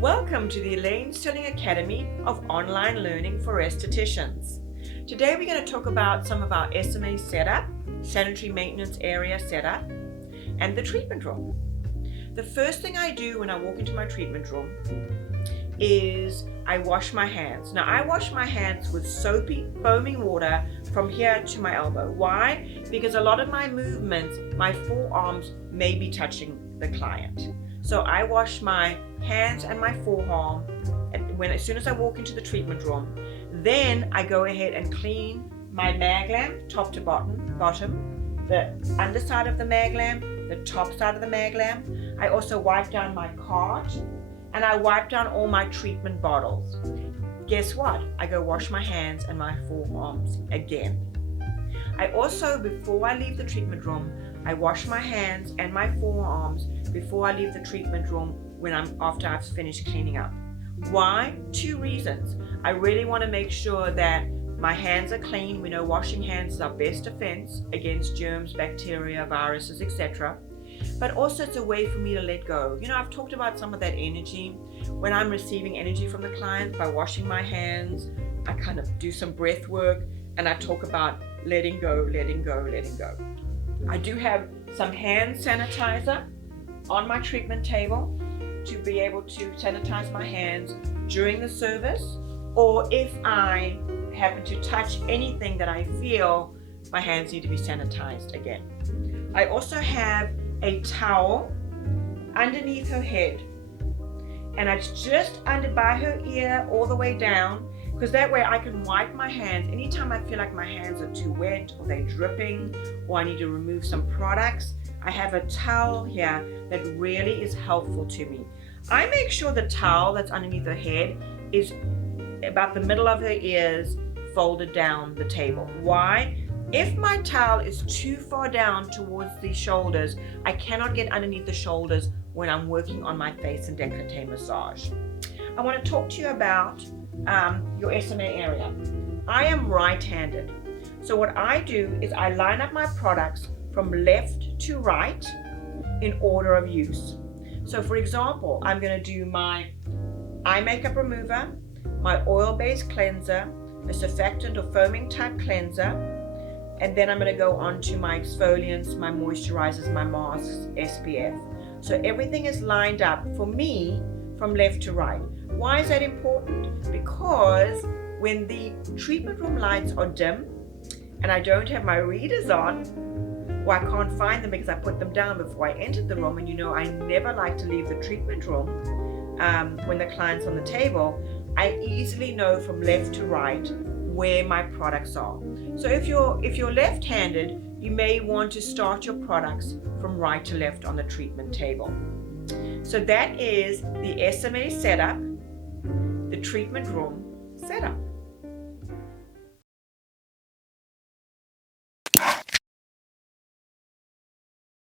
Welcome to the Elaine Sterling Academy of Online Learning for Estheticians. Today we're going to talk about some of our SMA setup, sanitary maintenance area setup, and the treatment room. The first thing I do when I walk into my treatment room is I wash my hands. Now I wash my hands with soapy, foaming water from here to my elbow. Why? Because a lot of my movements, my forearms may be touching the client. So I wash my hands and my forearm as soon as I walk into the treatment room. Then I go ahead and clean my mag lamp, top to bottom, the underside of the mag lamp, the top side of the mag lamp. I also wipe down my cart and I wipe down all my treatment bottles. Guess what? I go wash my hands and my forearms again. I also, before I leave the treatment room, I wash my hands and my forearms before I leave the treatment room after I've finished cleaning up. Why? Two reasons. I really want to make sure that my hands are clean. We know washing hands is our best defense against germs, bacteria, viruses, etc. But also it's a way for me to let go. I've talked about some of that energy. When I'm receiving energy from the client by washing my hands, I kind of do some breath work and I talk about letting go, letting go, letting go. I do have some hand sanitizer on my treatment table to be able to sanitize my hands during the service, or if I happen to touch anything that I feel my hands need to be sanitized again. I also have a towel underneath her head, and it's just under by her ear all the way down, because that way I can wipe my hands anytime I feel like my hands are too wet or they're dripping or I need to remove some products. I have a towel here that really is helpful to me. I make sure the towel that's underneath her head is about the middle of her ears, folded down the table. Why? If my towel is too far down towards the shoulders, I cannot get underneath the shoulders when I'm working on my face and décolleté massage. I want to talk to you about your SMA area. I am right-handed. So what I do is I line up my products from left to right in order of use. So for example, I'm going to do my eye makeup remover, my oil-based cleanser, a surfactant or foaming type cleanser, and then I'm going to go on to my exfoliants, my moisturizers, my masks, SPF. So everything is lined up for me from left to right. Why is that important? Because when the treatment room lights are dim and I don't have my readers on, or I can't find them because I put them down before I entered the room, and I never like to leave the treatment room when the client's on the table, I easily know from left to right where my products are. So if you're left-handed, you may want to start your products from right to left on the treatment table. So that is the SMA setup, the treatment room setup.